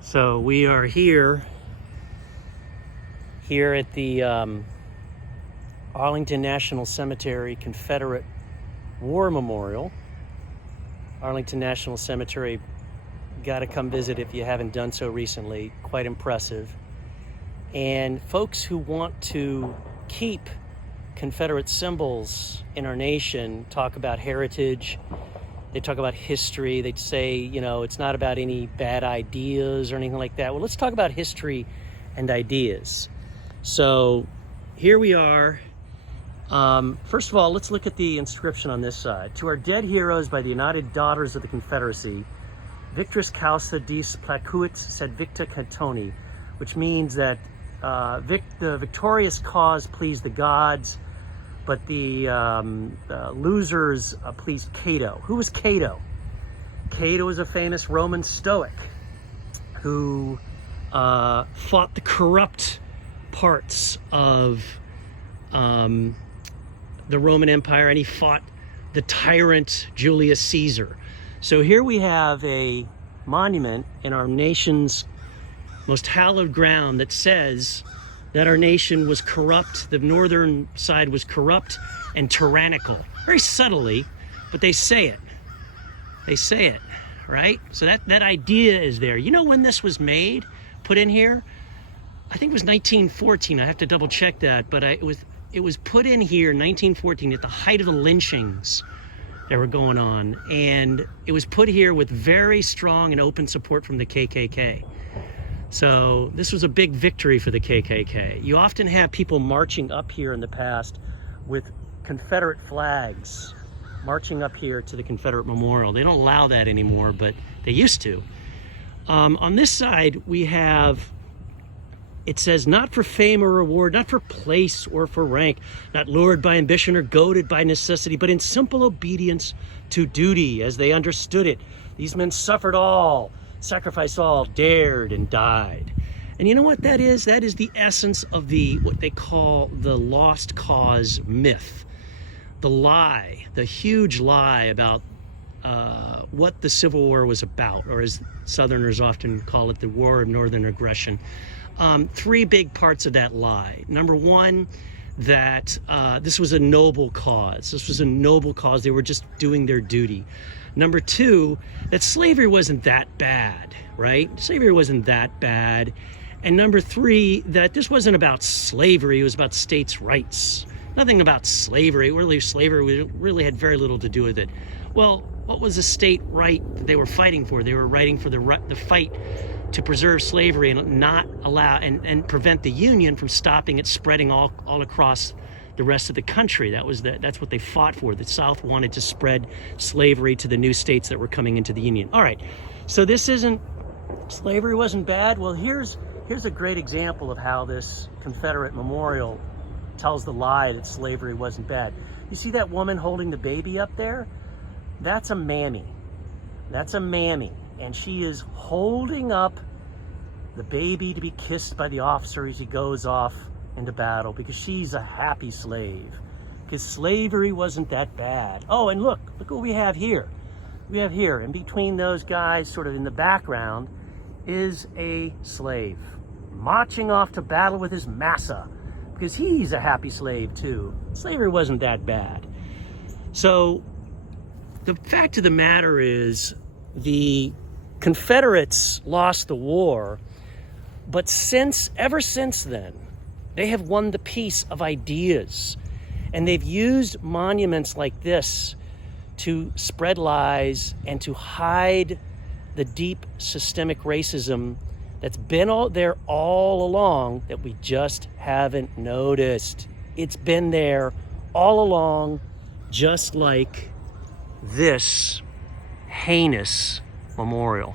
So we are here at the Arlington National Cemetery Confederate War Memorial. Arlington National Cemetery, got to come visit if you haven't done so recently. Quite impressive. And folks who want to keep Confederate symbols in our nation talk about heritage. They talk about history. They say, you know, it's not about any bad ideas or anything like that. Well, let's talk about history and ideas. So here we are. First of all, let's look at the inscription on this side. To our dead heroes by the United Daughters of the Confederacy, Victrix causa dis placuit sed victa cantoni, which means that the victorious cause pleased the gods, but the losers pleased Cato. Who was Cato? Cato was a famous Roman Stoic who fought the corrupt parts of the Roman Empire, and he fought the tyrant Julius Caesar. So here we have a monument in our nation's most hallowed ground that says that our nation was corrupt, the northern side was corrupt and tyrannical. Very subtly, but they say it. They say it, right? So that idea is there. You know when this was made, put in here? I think it was 1914. I have to double check that, but it was put in here in 1914 at the height of the lynchings that were going on. And it was put here with very strong and open support from the KKK. So this was a big victory for the KKK. You often have people marching up here in the past with Confederate flags, marching up here to the Confederate Memorial. They don't allow that anymore, but they used to. On this side, we have, it says, not for fame or reward, not for place or for rank, not lured by ambition or goaded by necessity, but in simple obedience to duty as they understood it. These men suffered all, sacrificed all, dared and died. And you know what that is? That is the essence of what they call the lost cause myth. The lie, the huge lie about what the Civil War was about, or as Southerners often call it, the War of Northern Aggression. Three big parts of that lie. Number one, that this was a noble cause. This was a noble cause. They were just doing their duty. Number two, that slavery wasn't that bad, right? Slavery wasn't that bad. And number three, that this wasn't about slavery. It was about states' rights. Nothing about slavery. Really, slavery really had very little to do with it. Well, what was the state right that they were fighting for? They were fighting for the fight to preserve slavery and not allow and prevent the Union from stopping it spreading all across the rest of the country. That's what they fought for. The South wanted to spread slavery to the new states that were coming into the Union. All right, so slavery wasn't bad. Well, here's a great example of how this Confederate memorial tells the lie that slavery wasn't bad. You see that woman holding the baby up there? That's a mammy. That's a mammy. And she is holding up the baby to be kissed by the officer as he goes off into battle, because she's a happy slave, because slavery wasn't that bad. Oh, and look what we have here. We have here, in between those guys, sort of in the background, is a slave marching off to battle with his massa, because he's a happy slave too. Slavery wasn't that bad. So the fact of the matter is, the Confederates lost the war, but ever since then, they have won the peace of ideas. And they've used monuments like this to spread lies and to hide the deep systemic racism that's been there all along that we just haven't noticed. It's been there all along, just like this heinous memorial.